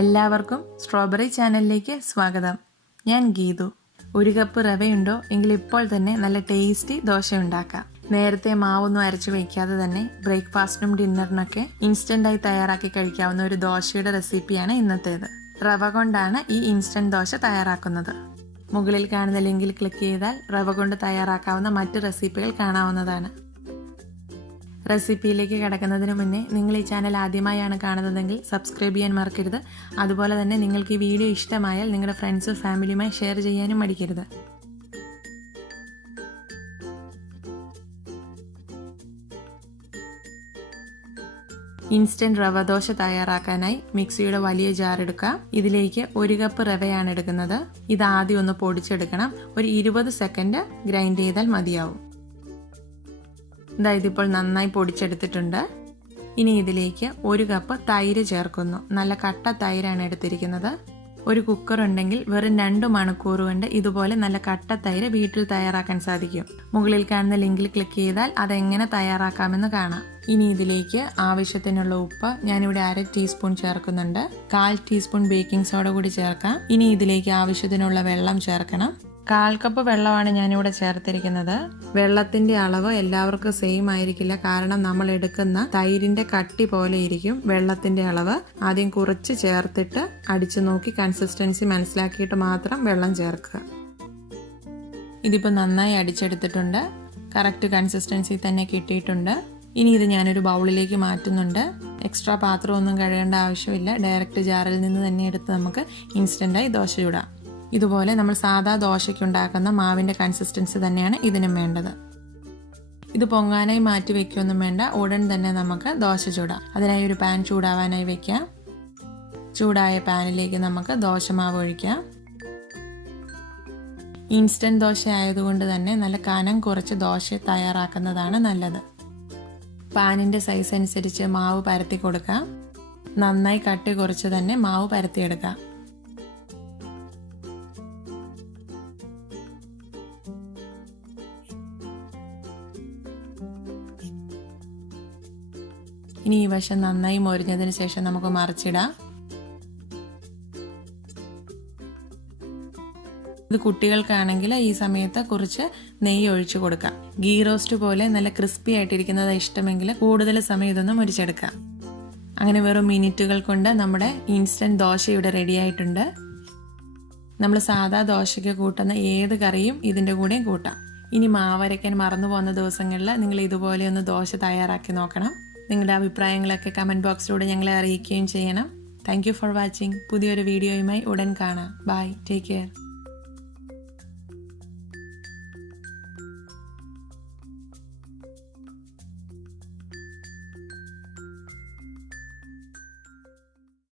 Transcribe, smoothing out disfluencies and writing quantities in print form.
എല്ലാവർക്കും സ്ട്രോബെറി ചാനലിലേക്ക് സ്വാഗതം. ഞാൻ ഗീതു. ഒരു കപ്പ് റവയുണ്ടോ എങ്കിൽ ഇപ്പോൾ തന്നെ നല്ല ടേസ്റ്റി ദോശ ഉണ്ടാക്കാം. നേരത്തെ മാവൊന്നും അരച്ചു വയ്ക്കാതെ തന്നെ ബ്രേക്ക്ഫാസ്റ്റിനും ഡിന്നറിനൊക്കെ ഇൻസ്റ്റൻ്റായി തയ്യാറാക്കി കഴിക്കാവുന്ന ഒരു ദോശയുടെ റെസിപ്പിയാണ് ഇന്നത്തേത്. റവ കൊണ്ടാണ് ഈ ഇൻസ്റ്റൻറ്റ് ദോശ തയ്യാറാക്കുന്നത്. മുകളിൽ കാണുന്ന ലിങ്കിൽ ക്ലിക്ക് ചെയ്താൽ റവ കൊണ്ട് തയ്യാറാക്കാവുന്ന മറ്റ് റെസിപ്പികൾ കാണാവുന്നതാണ്. റെസിപ്പിയിലേക്ക് കിടക്കുന്നതിന് മുന്നേ നിങ്ങൾ ഈ ചാനൽ ആദ്യമായാണ് കാണുന്നതെങ്കിൽ സബ്സ്ക്രൈബ് ചെയ്യാൻ മറക്കരുത്. അതുപോലെ തന്നെ നിങ്ങൾക്ക് ഈ വീഡിയോ ഇഷ്ടമായാൽ നിങ്ങളുടെ ഫ്രണ്ട്സും ഫാമിലിയുമായി ഷെയർ ചെയ്യാനും മടിക്കരുത്. ഇൻസ്റ്റൻറ്റ് റവ ദോശ തയ്യാറാക്കാനായി മിക്സിയുടെ വലിയ ജാർ എടുക്കുക. ഇതിലേക്ക് 1 കപ്പ് റവയാണ് എടുക്കുന്നത്. ഇത് ആദ്യം ഒന്ന് പൊടിച്ചെടുക്കണം. ഒരു 20 സെക്കൻഡ് ഗ്രൈൻഡ് ചെയ്താൽ മതിയാവും. ഇതിപ്പോൾ നന്നായി പൊടിച്ചെടുത്തിട്ടുണ്ട്. ഇനി ഇതിലേക്ക് 1 കപ്പ് തൈര് ചേർക്കുന്നു. നല്ല കട്ട തൈരാണ് എടുത്തിരിക്കുന്നത്. ഒരു കുക്കർ ഉണ്ടെങ്കിൽ വെറും 2 മണിക്കൂർ കൊണ്ട് ഇതുപോലെ നല്ല കട്ട തൈര് വീട്ടിൽ തയ്യാറാക്കാൻ സാധിക്കും. മുകളിൽ കാണുന്ന ലിങ്കിൽ ക്ലിക്ക് ചെയ്താൽ അതെങ്ങനെ തയ്യാറാക്കാമെന്ന് കാണാം. ഇനി ഇതിലേക്ക് ആവശ്യത്തിനുള്ള ഉപ്പ് ഞാനിവിടെ 1/2 ടീസ്പൂൺ ചേർക്കുന്നുണ്ട്. 1/4 ടീസ്പൂൺ ബേക്കിംഗ് സോഡ കൂടി ചേർക്കാം. ഇനി ഇതിലേക്ക് ആവശ്യത്തിനുള്ള വെള്ളം ചേർക്കണം. 1/4 കപ്പ് വെള്ളമാണ് ഞാനിവിടെ ചേർത്തിരിക്കുന്നത്. വെള്ളത്തിന്റെ അളവ് എല്ലാവർക്കും സെയിം ആയിരിക്കില്ല. കാരണം നമ്മൾ എടുക്കുന്ന തൈരിന്റെ കട്ടി പോലെ ഇരിക്കും വെള്ളത്തിന്റെ അളവ്. ആദ്യം കുറച്ച് ചേർത്തിട്ട് അടിച്ചു നോക്കി കൺസിസ്റ്റൻസി മനസ്സിലാക്കിയിട്ട് മാത്രം വെള്ളം ചേർക്കുക. ഇതിപ്പോൾ നന്നായി അടിച്ചെടുത്തിട്ടുണ്ട്. കറക്റ്റ് കൺസിസ്റ്റൻസി തന്നെ കിട്ടിയിട്ടുണ്ട്. ഇനി ഇത് ഞാനൊരു ബൗളിലേക്ക് മാറ്റുന്നുണ്ട്. എക്സ്ട്രാ പാത്രമൊന്നും കഴുകേണ്ട ആവശ്യമില്ല. ഡയറക്റ്റ് ജാറിൽ നിന്ന് തന്നെ എടുത്ത് നമുക്ക് ഇൻസ്റ്റൻ്റായി ദോശ ചുടാം. ഇതുപോലെ നമ്മൾ സാധാ ദോശയ്ക്കുണ്ടാക്കുന്ന മാവിൻ്റെ കൺസിസ്റ്റൻസി തന്നെയാണ് ഇതിനും വേണ്ടത്. ഇത് പൊങ്ങാനായി മാറ്റി വയ്ക്കുകയൊന്നും വേണ്ട. ഉടൻ തന്നെ നമുക്ക് ദോശ ചുടാം. അതിനായി ഒരു പാൻ ചൂടാവാനായി വയ്ക്കാം. ചൂടായ പാനിലേക്ക് നമുക്ക് ദോശമാവ് ഒഴിക്കാം. ഇൻസ്റ്റൻറ്റ് ദോശ ആയതുകൊണ്ട് തന്നെ നല്ല കനം കുറച്ച് ദോശ തയ്യാറാക്കുന്നതാണ് നല്ലത്. പാനിൻ്റെ സൈസ് അനുസരിച്ച് മാവ് പരത്തി കൊടുക്കാം. നന്നായി കട്ടി കുറച്ച് തന്നെ മാവ് പരത്തിയെടുക്കാം. ഇനി ഈ വശം നന്നായി മൊരിഞ്ഞതിന് ശേഷം നമുക്ക് മറിച്ചിടാം. ഇത് കുട്ടികൾക്കാണെങ്കിൽ ഈ സമയത്ത് കുറച്ച് നെയ്യ് ഒഴിച്ചു കൊടുക്കാം. ഗീ റോസ്റ്റ് പോലെ നല്ല ക്രിസ്പി ആയിട്ടിരിക്കുന്നത് ഇഷ്ടമെങ്കിൽ കൂടുതൽ സമയം ഇതൊന്ന് മുരിച്ചെടുക്കാം. അങ്ങനെ വെറും മിനിറ്റുകൾ കൊണ്ട് നമ്മുടെ ഇൻസ്റ്റൻറ്റ് ദോശ ഇവിടെ റെഡി ആയിട്ടുണ്ട്. നമ്മൾ സാധാ ദോശയ്ക്ക് കൂട്ടുന്ന ഏത് കറിയും ഇതിൻ്റെ കൂടെയും കൂട്ടാം. ഇനി മാവരയ്ക്കാൻ മറന്നു പോകുന്ന ദിവസങ്ങളിൽ നിങ്ങൾ ഇതുപോലെ ഒന്ന് ദോശ തയ്യാറാക്കി നോക്കണം. നിങ്ങളുടെ അഭിപ്രായങ്ങളൊക്കെ കമൻറ്റ് ബോക്സിലൂടെ ഞങ്ങളെ അറിയിക്കുകയും ചെയ്യണം. Thank you for watching. പുതിയൊരു വീഡിയോയുമായി ഉടൻ കാണാം. ബൈ. Take care.